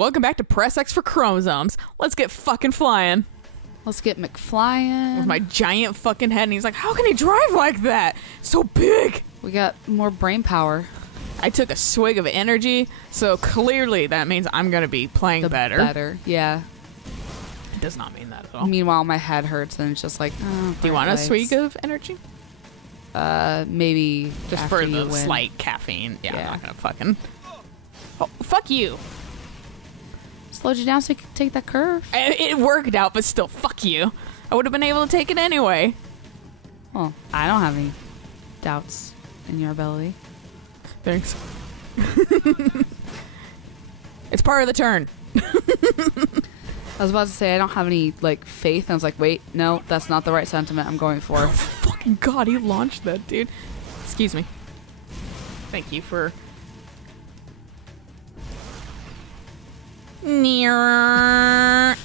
welcome back to Press X for Chromosomes. Let's get fucking flying. Let's get McFlying. With my giant fucking head, and he's like, how can he drive like that? So big. We got more brain power. I took a swig of energy, so clearly that means I'm going to be playing better. Yeah. It does not mean that at all. Meanwhile, my head hurts, and it's just like, oh, do you want a swig of energy? Maybe just after for the win. slight caffeine. Yeah, I'm not going to fucking... Oh, fuck you. Slowed you down so you could take that curve. It worked out, but still, fuck you. I would have been able to take it anyway. Well, I don't have any doubts in your ability. Thanks. It's part of the turn. I was about to say I don't have any like faith, and I was like, wait, no, that's not the right sentiment I'm going for. Oh, fucking God, he launched that, dude. Excuse me. Thank you for... Fat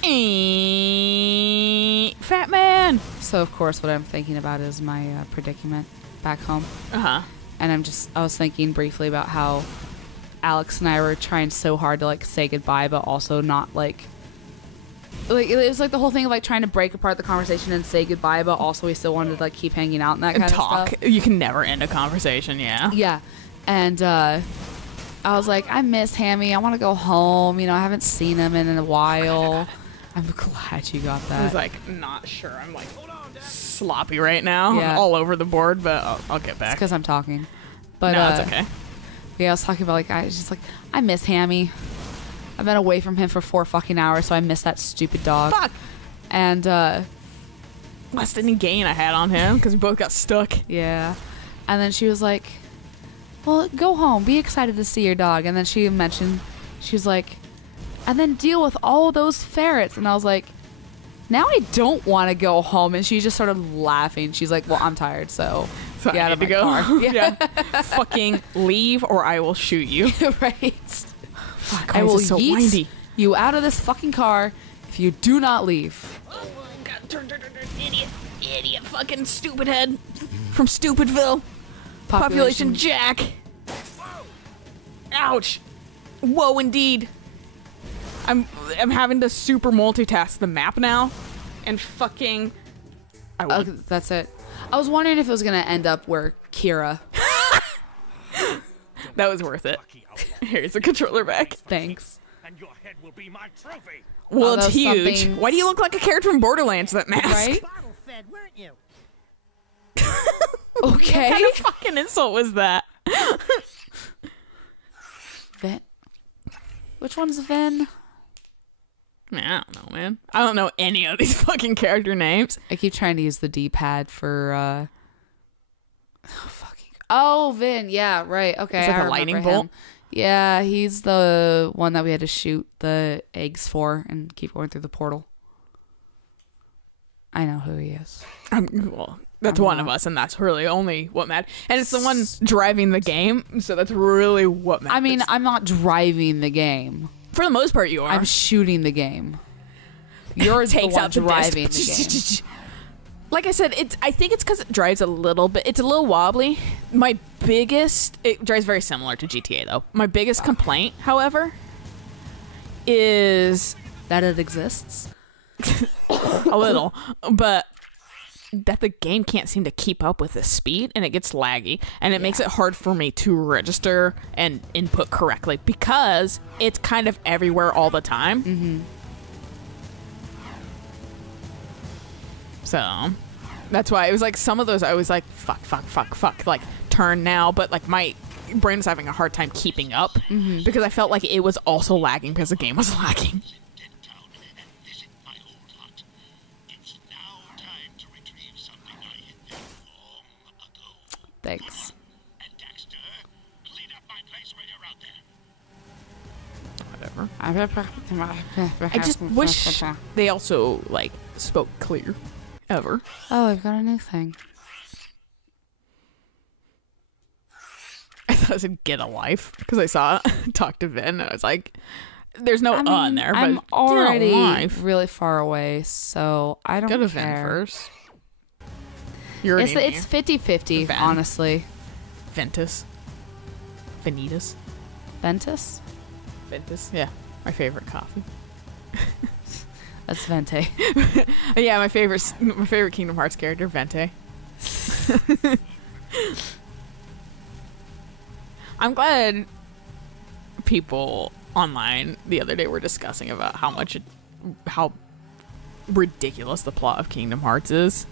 man. So of course what I'm thinking about is my predicament back home. And I was thinking briefly about how Alex and I were trying so hard to like say goodbye, but also not like it was like the whole thing of like trying to break apart the conversation and say goodbye, but also we still wanted to like keep hanging out and that kind of stuff. You can never end a conversation. Yeah. And I was like, I miss Hammy. I want to go home. You know, I haven't seen him in a while. I'm glad you got that. I was like, not sure. I'm like sloppy right now. Yeah. All over the board, but I'll get back. It's because I'm talking. But no, it's okay. Yeah, I was talking about like, I was just like, I miss Hammy. I've been away from him for 4 fucking hours, so I miss that stupid dog. Fuck. And lost any gain I had on him because we both got stuck. Yeah. And then she was like, well, go home. Be excited to see your dog. And then she mentioned, she was like, and then deal with all those ferrets. And I was like, now I don't want to go home. And she just started laughing. She's like, well, I'm tired, so get out of my car. Yeah. Fucking leave or I will shoot you. Right. Fuck, I will so yeet windy. You out of this fucking car if you do not leave. Oh my God. Turn. Idiot. Fucking stupid head from Stupidville. Population Jack. Ouch. Whoa, indeed. I'm having to super multitask the map now, and fucking. That's it. I was wondering if it was gonna end up where Kira. That was worth it. Here's the controller back. Thanks. And your head will be my trophy. Well, it's huge. Why do you look like a character from Borderlands? That mask. Right? Bottle fed, weren't you? Okay. What kind of fucking insult was that? Vin. Which one's Vin? I don't know, man. I don't know any of these fucking character names. I keep trying to use the D-pad for, Oh, Vin. Yeah, right. Okay. It's like a lightning bolt. Yeah, he's the one that we had to shoot the eggs for and keep going through the portal. I know who he is. Well, that's one of us, and that's really only what matters. And it's the one driving the game, so that's really what matters. I mean, I'm not driving the game. For the most part, you are. I'm shooting the game. You're the one driving the game. Like I said, I think it's because it drives a little bit. It's a little wobbly. It drives very similar to GTA, though. My biggest complaint, however, is that it exists. A little, but that the game can't seem to keep up with the speed, and it gets laggy, and it makes it hard for me to register and input correctly because it's kind of everywhere all the time. Mm-hmm. So that's why it was like some of those I was like fuck, like turn now, but like my brain was having a hard time keeping up because I felt like it was also lagging because the game was lagging. Thanks. Whatever. I just wish they also like spoke clear. Ever. Oh, I've got a new thing. I thought I said get a life because I saw talk to Vin and I was like, there's no in there, but I'm already really far away, so I don't care. Go to Vin first. It's 50-50, honestly. Ventus. Vanitas. Ventus? Ventus, yeah. My favorite coffee. That's Vente. Yeah, my favorite Kingdom Hearts character, Vente. I'm glad people online the other day were discussing about how ridiculous the plot of Kingdom Hearts is.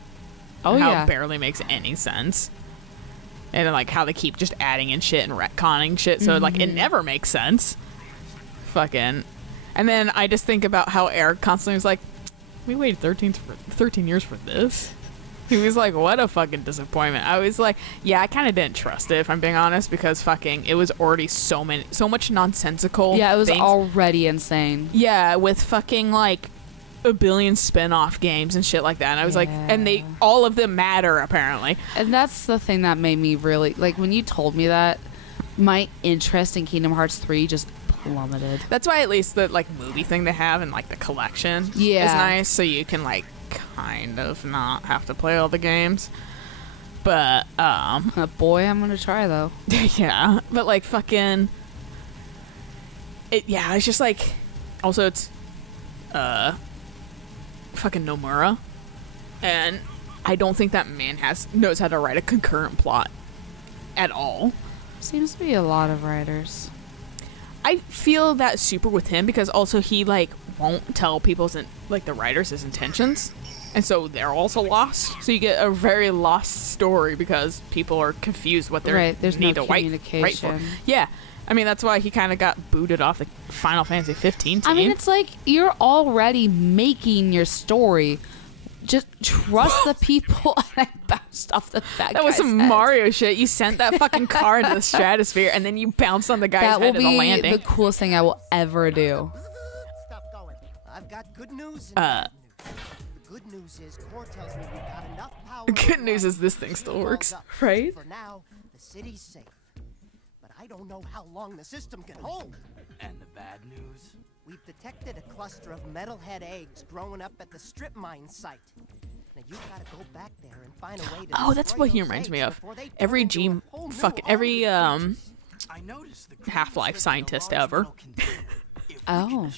Oh, how yeah. it barely makes any sense. And like how they keep just adding in shit and retconning shit, so like it never makes sense. Fucking. And then I just think about how Eric constantly was like, we waited 13 years for this. He was like, what a fucking disappointment. I was like, yeah, I kind of didn't trust it, if I'm being honest, because fucking it was already so much nonsensical. Yeah, it was things. already insane. Yeah, with fucking like a billion spin-off games and shit like that. And I was like, and they all of them matter apparently. And that's the thing that made me really like when you told me that, my interest in Kingdom Hearts 3 just plummeted. That's why at least the like movie thing they have and like the collection is nice, so you can like kind of not have to play all the games. But boy, I'm gonna try though. yeah, but like fucking it's just like, also it's fucking Nomura, and I don't think that man knows how to write a concurrent plot at all. Seems to be a lot of writers. I feel that super with him because also he like won't tell people's like the writers his intentions, and so they're also lost. So you get a very lost story because people are confused what they're There's need no to write communication. for. Yeah, I mean that's why he kind of got booted off the Final Fantasy 15 team. I mean, it's like you're already making your story. Just trust the people. And I bounced off the that was some head. Mario shit. You sent that fucking car into the stratosphere, and then you bounced on the guy's That will head at the be landing. the coolest thing I will ever do. Stop going. I've got good news. And the good news is Core tells me we've got enough power. Good news is this thing still works, right? For now, the city's safe. But I don't know how long the system can hold. And the bad news? We've detected a cluster of metalhead eggs growing up at the strip mine site. Now you've got to go back there and find a way to Oh, that's destroy what he those reminds eggs me of. before they turn Every into G, a whole new fuck, every army. I noticed the Half-Life scientist ever. Oh.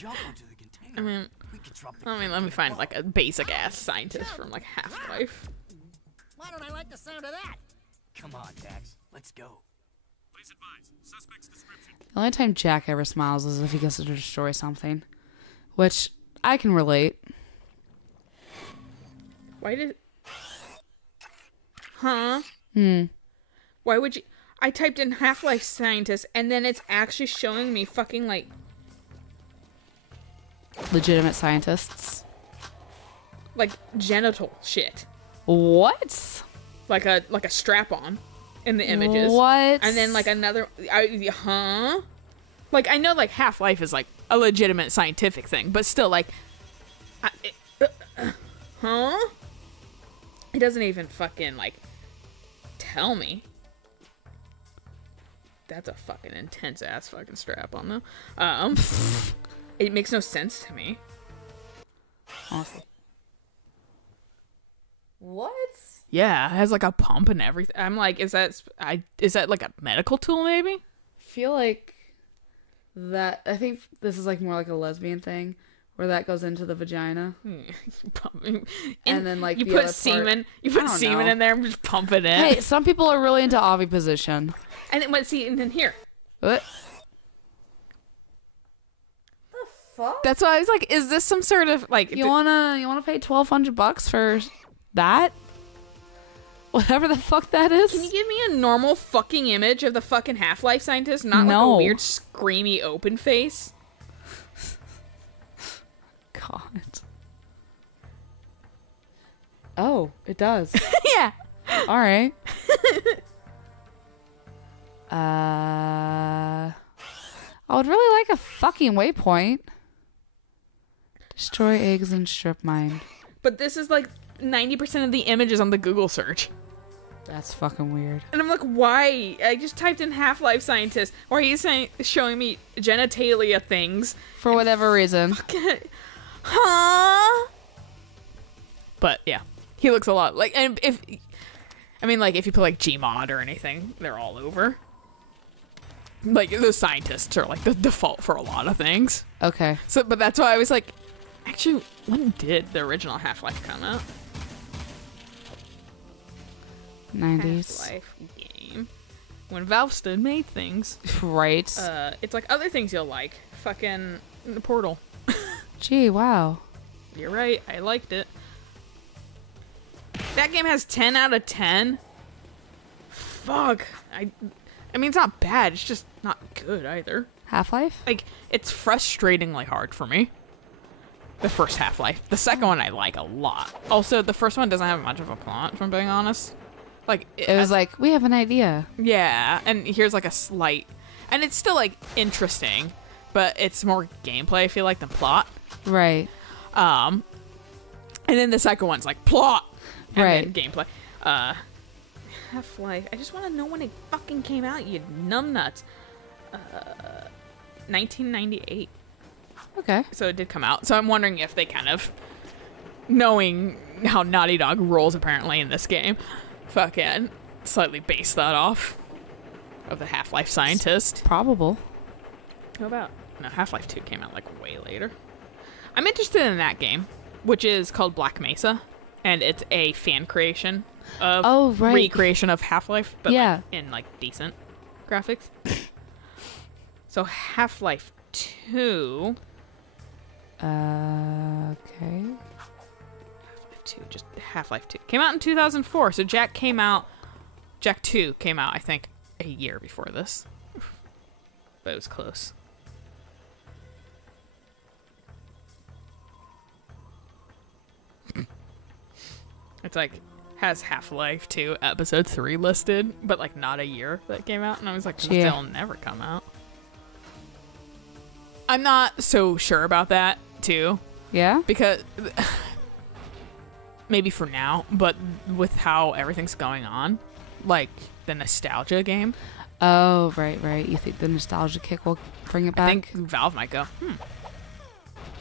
I mean, let me find like a basic ass scientist from like Half-Life. Why don't I like the sound of that? Come on, Dax. Let's go. Please advise. Suspect's description. The only time Jack ever smiles is if he gets to destroy something, which I can relate. Why did? Huh? Hmm. Why would you? I typed in Half-Life scientist, and then it's actually showing me fucking like Legitimate scientists. genital shit, What? like a strap-on in the images. What? And then like another, huh? Like I know like Half-Life is like a legitimate scientific thing, but still like, huh? It doesn't even fucking like tell me. That's a fucking intense ass fucking strap-on though. It makes no sense to me. Awesome. What? Yeah, it has like a pump and everything. I'm like, is that like a medical tool maybe? I feel like that. I think this is like more like a lesbian thing, where that goes into the vagina, Pumping. and then like you the put other semen. part, You I put don't semen know. in there and just pump it in. Hey, some people are really into oviposition. And then see, and then here. What? That's why I was like, is this some sort of like? You wanna pay $1,200 for that? Whatever the fuck that is. Can you give me a normal fucking image of the fucking Half-Life scientist, not like No. a weird screamy open face? God. Oh, it does. Yeah. All right. I would really like a fucking waypoint. Destroy eggs and strip mine. But this is like 90% of the images on the Google search. That's fucking weird. And I'm like, why? I just typed in Half-Life scientist. Why are you showing me genitalia things? For whatever reason. Huh? But yeah, he looks a lot like, and if you put like Gmod or anything, they're all over. Like, those scientists are like the default for a lot of things. Okay. So, but that's why I was like, actually, when did the original Half-Life come out? 90s. Half-Life game. When Valve still made things. Right. It's like other things you'll like. Fucking the Portal. Gee, wow. You're right. I liked it. That game has 10 out of 10. Fuck. I mean, it's not bad. It's just not good either. Half-Life? Like, it's frustratingly hard for me. The first Half-Life. The second one I like a lot. Also, the first one doesn't have much of a plot, if I'm being honest. Like, It was like, we have an idea. yeah, and here's like a slight, and it's still like interesting, but it's more gameplay, I feel like, than plot. Right. And then the second one's like plot, and Right. then gameplay. Half-Life. I just want to know when it fucking came out, you numbnuts. 1998. Okay. So it did come out. So I'm wondering if they kind of, knowing how Naughty Dog rolls apparently in this game, fucking slightly base that off of the Half-Life scientist. Probable. How about? No, Half-Life 2 came out like way later. I'm interested in that game, which is called Black Mesa, and it's a fan creation of recreation of Half-Life, but like, in like decent graphics. So Half-Life 2. Okay. Half-Life 2, just Half-Life 2 came out in 2004. So Jack 2 came out, I think, a year before this, but it was close. It's like has Half-Life 2 episode 3 listed, but like not a year that came out, and I was like, they'll never come out. I'm not so sure about that too. Yeah? Because maybe for now, but with how everything's going on, like the nostalgia game. Oh, right. You think the nostalgia kick will bring it back? I think Valve might go,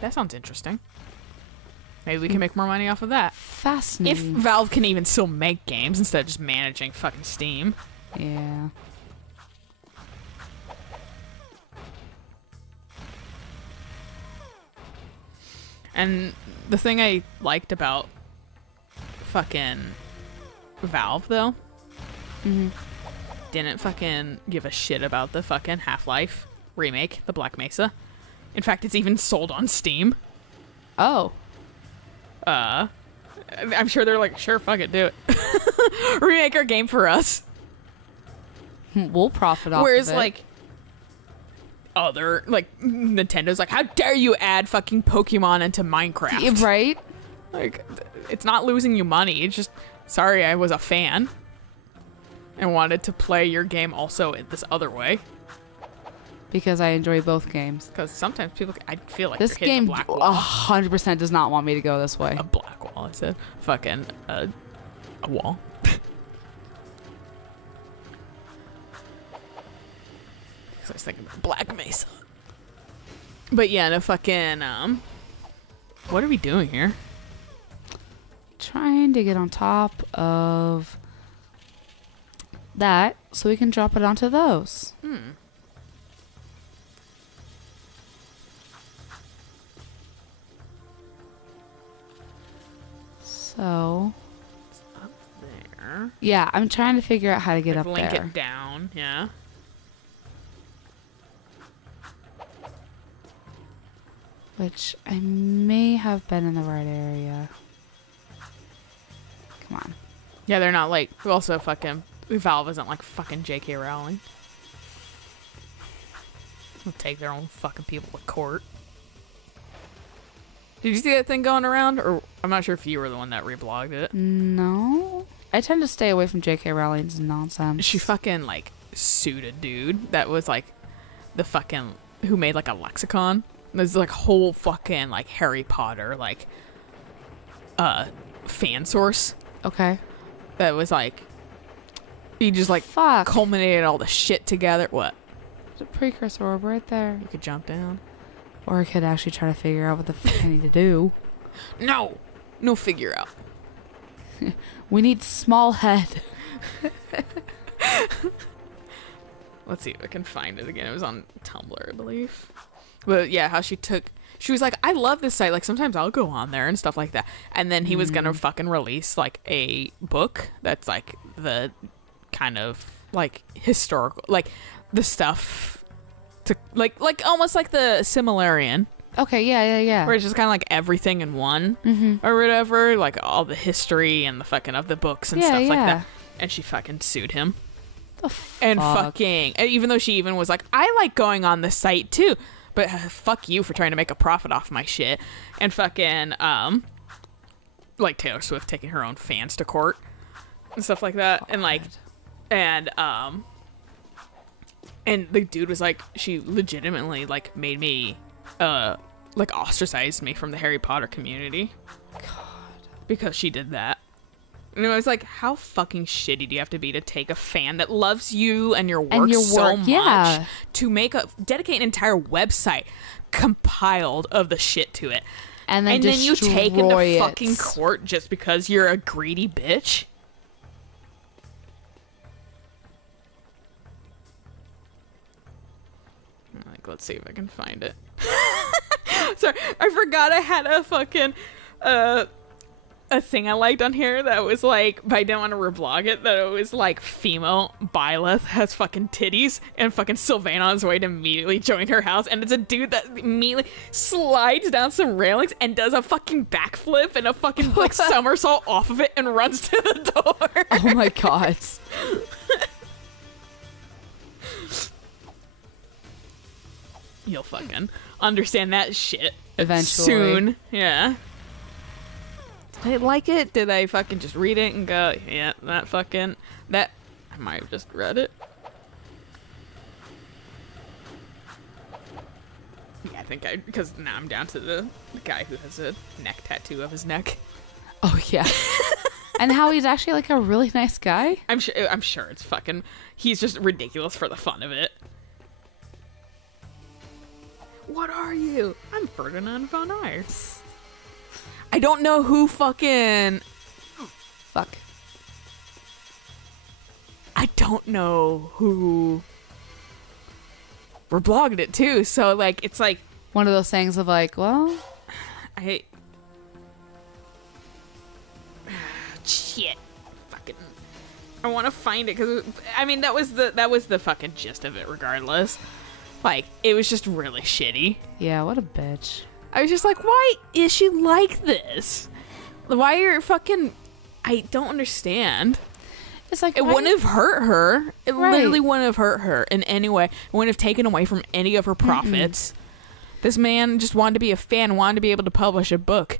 that sounds interesting. Maybe we can make more money off of that. Fascinating. If Valve can even still make games instead of just managing fucking Steam. Yeah. And the thing I liked about fucking Valve, though, didn't fucking give a shit about the fucking Half-Life remake, the Black Mesa. In fact, it's even sold on Steam. Oh. I'm sure they're like, sure, fuck it, do it. Remake our game for us. We'll profit off Whereas, of it. like, other, like, Nintendo's like, how dare you add fucking Pokemon into Minecraft? Right? Like, it's not losing you money. It's just, sorry, I was a fan and wanted to play your game also in this other way. Because I enjoy both games. Because sometimes people, I feel like This you're hitting game a black wall. 100% does not want me to go this way. A black wall, I said. Fucking, a wall. I was thinking about Black Mesa. But yeah, no fucking, what are we doing here? Trying to get on top of that so we can drop it onto those. So, It's up there. yeah, I'm trying to figure out how to get Like, up link there. it down, yeah. Which I may have been in the right area. Come on. Yeah, they're not like, also fucking, Valve isn't like fucking J.K. Rowling. They'll take their own fucking people to court. Did you see that thing going around? Or I'm not sure if you were the one that reblogged it. No. I tend to stay away from J.K. Rowling's nonsense. She fucking like sued a dude that was like the fucking, who made like a lexicon. There's like whole fucking like Harry Potter like fan source Okay. that was like, he just like Fuck. culminated all the shit together. What? There's a precursor orb right there. You could jump down. Or I could actually try to figure out what the fuck I need to do. No figure out. We need small head. let's see if I can find it again. It was on Tumblr, I believe. But yeah, how she was like, I love this site. Like, sometimes I'll go on there and stuff like that. And then he was gonna fucking release like a book that's like the kind of like historical, like the stuff to like almost like the Similarian. Okay, yeah. Where it's just kind of like everything in one or whatever, like all the history and the fucking of the books and stuff like that. And she fucking sued him. The fuck? And fucking, even though she even was like, I like going on this site too, but fuck you for trying to make a profit off my shit. And fucking, like Taylor Swift taking her own fans to court and stuff like that. God. And like, and the dude was like, she legitimately like made me, like ostracized me from the Harry Potter community. God. Because she did that. And I was like, how fucking shitty do you have to be to take a fan that loves you and your work so much to dedicate an entire website compiled of the shit to it. And then you take it to fucking court just because you're a greedy bitch? Like, let's see if I can find it. Sorry, I forgot I had a fucking a thing I liked on here that was like, but I didn't want to reblog it, that it was like female Byleth has fucking titties and fucking Sylvain on his way to immediately join her house, and it's a dude that immediately slides down some railings and does a fucking backflip and a fucking like somersault off of it and runs to the door. Oh my god. You'll fucking understand that shit eventually. Soon. Yeah. Did I like it? Did I fucking just read it and go, yeah, that I might have just read it. Yeah, I think because now I'm down to the guy who has a neck tattoo of his neck. Oh yeah. And how he's actually like a really nice guy. I'm sure it's fucking, he's just ridiculous for the fun of it. What are you? I'm Ferdinand von Ayers. I don't know who fucking... Fuck. I don't know who reblogged it too, so like, it's like... One of those things of like, well... Shit. Fucking... I want to find it, because, I mean, that was the fucking gist of it regardless. Like, it was just really shitty. Yeah, what a bitch. I was just like, why is she like this? Why are fucking... I don't understand. It's like, it wouldn't have hurt her. It literally wouldn't have hurt her in any way. It wouldn't have taken away from any of her profits. This man just wanted to be a fan, wanted to be able to publish a book.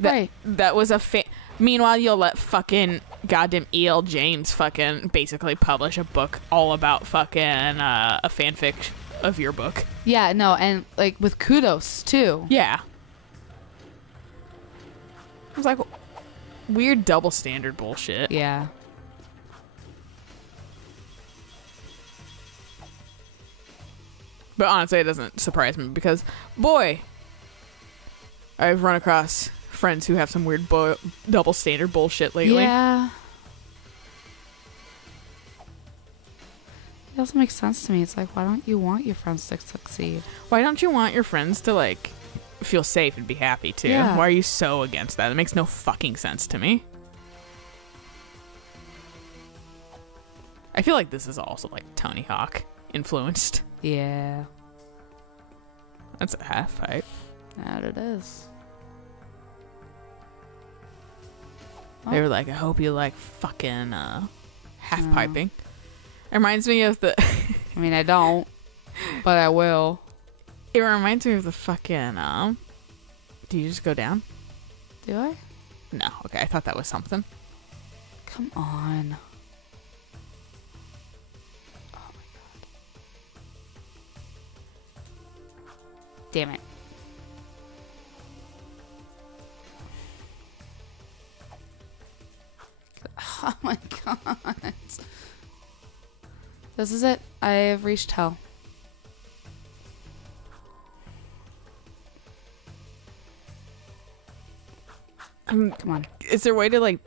That was a fan. Meanwhile, you'll let fucking goddamn E.L. James fucking basically publish a book all about fucking a fanfic of your book. Yeah, no, and like with kudos too. Yeah. It was like weird double standard bullshit. Yeah. But honestly, it doesn't surprise me because, boy, I've run across friends who have some weird double standard bullshit lately. Yeah. It also makes sense to me. It's like, why don't you want your friends to succeed? Why don't you want your friends to, like, feel safe and be happy, too? Yeah. Why are you so against that? It makes no fucking sense to me. I feel like this is also, like, Tony Hawk influenced. Yeah. That's a half pipe. That it is. They were like, I hope you like fucking half piping. It reminds me of the... I mean, I don't, but I will. It reminds me of the fucking... Do you just go down? Do I? No. Okay, I thought that was something. Come on. Oh my god. Damn it. Oh my god. This is it. I have reached hell. Come on. Is there a way to like...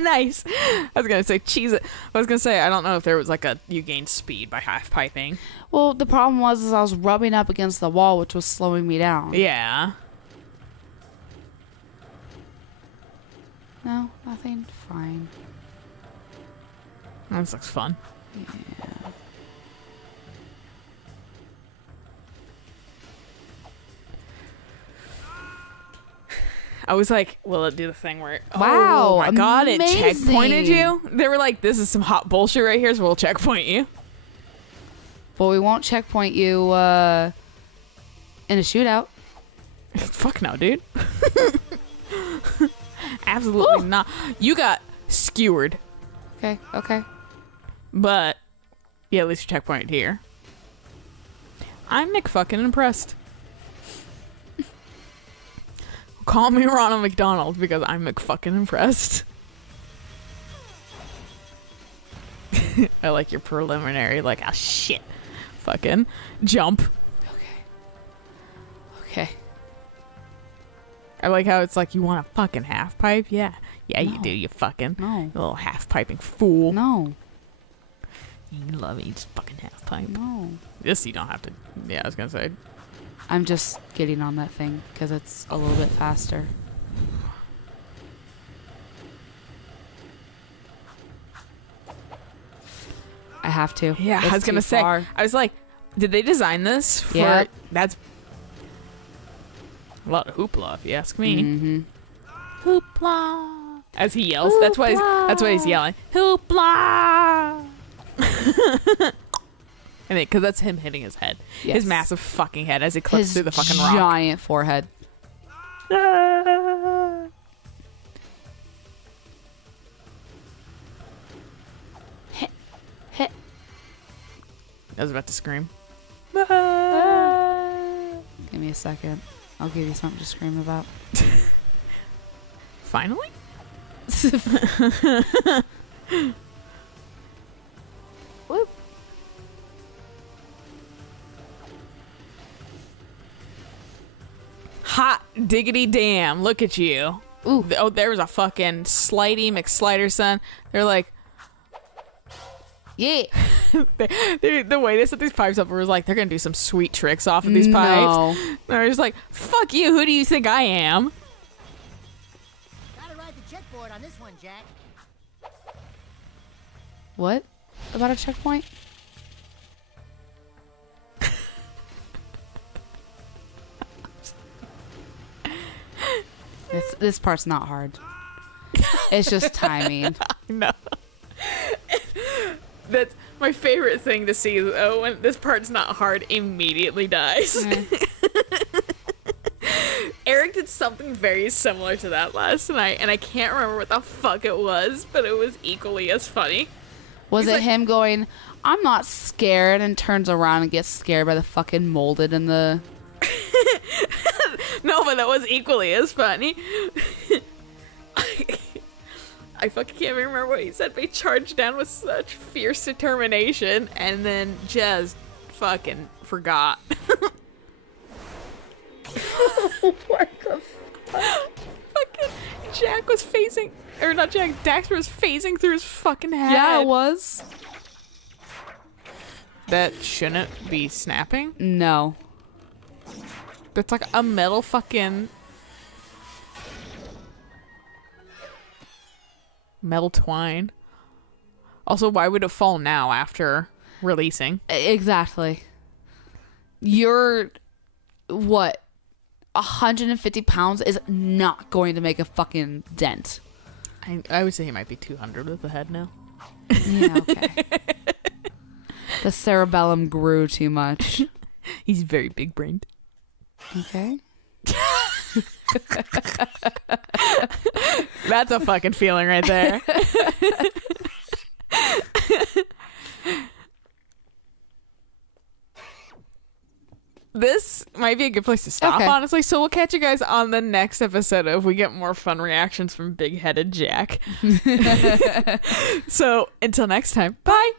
Nice. I was gonna say cheese it. I was gonna say I don't know if there was like you gain speed by half piping. Well, the problem was I was rubbing up against the wall, which was slowing me down. Yeah. No, nothing. Fine. This looks fun. Yeah. I was like, will it do the thing where Wow, oh my god, it amazing. checkpointed you? They were like, this is some hot bullshit right here, so we'll checkpoint you. But we won't checkpoint you in a shootout. Fuck no, dude. Absolutely not. You got skewered, Okay. but yeah, at least you checkpointed here. I'm Nick fucking impressed. Call me Ronald McDonald because I'm McFucking impressed. I like your preliminary, like, ah, shit. Fucking jump. Okay. I like how it's like, you want a fucking half pipe? Yeah. Yeah, No. you do, you fucking No. you little half piping fool. No. You love it, you just fucking half pipe. No. This you don't have to. Yeah, I was gonna say. I'm just getting on that thing because it's a little bit faster. I have to. Yeah, It's I was gonna too say. far. I was like, did they design this for? Yep. That's a lot of hoopla, if you ask me. Mm-hmm. Hoopla! As he yells, that's why he's yelling. Hoopla! I mean, because that's him hitting his head, Yes. his massive fucking head as he clips His through the fucking rock. giant forehead. Hit. I was about to scream. Give me a second. I'll give you something to scream about. Finally? Whoop. Hot diggity damn! Look at you. Ooh. Oh, there was a fucking Slidey McSliderson. They're like, Yeah. the way they set these pipes up was like, they're gonna do some sweet tricks off of these No. pipes. They're just like, fuck you, who do you think I am? Gotta ride the checkboard on this one, Jack. What? About a checkpoint? This part's not hard. It's just timing. No. That's my favorite thing to see, though, when this part's not hard, immediately dies. Eric did something very similar to that last night, and I can't remember what the fuck it was, but it was equally as funny. Was He's it like- him going, I'm not scared, and turns around and gets scared by the fucking molded in the... No, but that was equally as funny. I fucking can't even remember what he said, but he charged down with such fierce determination and then just fucking forgot. What the Fucking Jack was phasing, or not Jack, Daxter was phasing through his fucking head. Yeah, it was. That shouldn't be snapping. No. That's like a metal fucking metal twine. Also, why would it fall now after releasing? Exactly. You're, what, 150 pounds is not going to make a fucking dent. I would say he might be 200 with the head now. Yeah, okay. The cerebellum grew too much. He's very big brained. Okay. That's a fucking feeling right there. This might be a good place to stop, Okay. honestly. So we'll catch you guys on the next episode if we get more fun reactions from big-headed Jack. So until next time, bye.